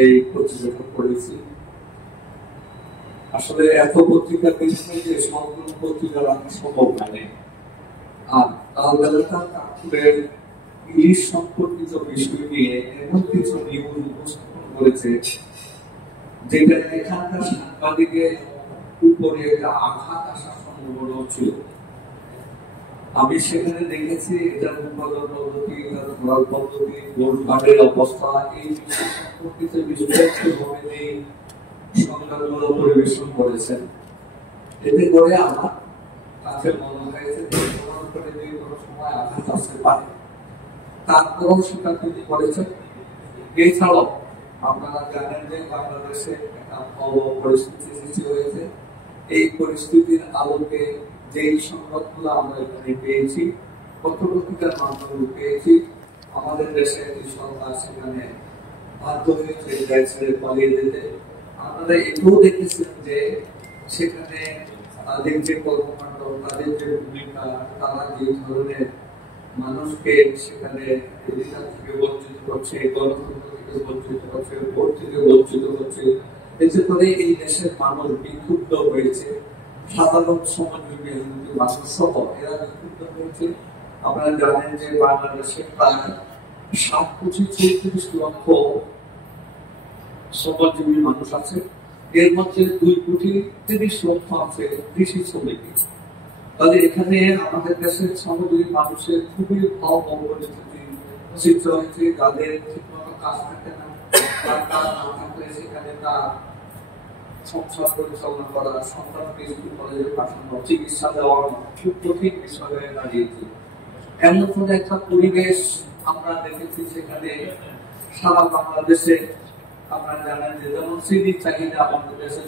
এই পত্রিকাটা পড়েছি। আসলে এত পত্রিকা পেয়েছে যে সবগুলো পত্রিকা রাখা সম্ভব হয়নি। আর কালবেলাটা কাকুরের ইলিশ সম্পর্কিত বিষয় নিয়ে এমন কিছু নিউজ উপস্থাপন করেছে যেটা এখানকার সাংবাদিকের উপরে একটা আঘাত আসার সম্ভাবনা ছিল। আমি সেখানে দেখেছি এটার উৎপাদন পদ্ধতি, ধরাল পদ্ধতি, গোলঘাটের অবস্থা, এই বিষয় সম্পর্কিত বিস্তারিতভাবে সংবাদগুলো পরিবেশন করেছেন। এতে করে আমার কাছে মনে হয়েছে যে কোনো সময় আঘাত আসতে পারে, তারপরেও সেটা তিনি করেছেন। এছাড়াও আপনারা জানেন যে বাংলাদেশে একটা পরিস্থিতি সৃষ্টি হয়েছে। এই পরিস্থিতির আলোকে যেই সংবাদগুলো আমরা এখানে পেয়েছি, পত্রপত্রিকার মাধ্যমে পেয়েছি, আমাদের দেশে একটি সরকার সেখানে বাধ্য হয়েছে দেশ ছেড়ে পালিয়ে যেতে। আপনারা এটাও দেখেছেন যে সেখানে তাদের যে কর্মকাণ্ড, তাদের যে ভূমিকা, তারা যে ধরনের মানুষকে সেখানে অধিকার থেকে বঞ্চিত করছে, গণতন্ত্র থেকে বঞ্চিত করছে, ভোট থেকে বঞ্চিত করছে, এতে করে এই দেশের মানুষ বিক্ষুব্ধ হয়েছে। সাধারণ সমাজজীবী মানুষ সহ এরা বিক্ষুব্ধ হয়েছে। আপনারা জানেন যে বাংলাদেশে প্রায় 7-34 লক্ষ সমাজজীবী মানুষ আছে। এর মধ্যে 2,30 লক্ষ আছে কৃষি শ্রমিক। তাহলে এখানে আমাদের দেশের সমাজজীবী মানুষের খুবই পরিস্থিতি সৃষ্টি হয়েছে। তাদের ঠিকমতো কাজ থাকে না, তার কাজ না থাকলে সেখানে তার সংসার পরিচালনা করা, সন্তানকে স্কুল কলেজে পাঠানো, চিকিৎসা দেওয়া খুব কঠিন বিষয় হয়ে দাঁড়িয়েছে। এমন কোন একটা পরিবেশ আমরা দেখেছি সেখানে সারা বাংলাদেশে আপনারা জানেন যে যেমন সিঁড়ির চাহিদা আমাদের দেশে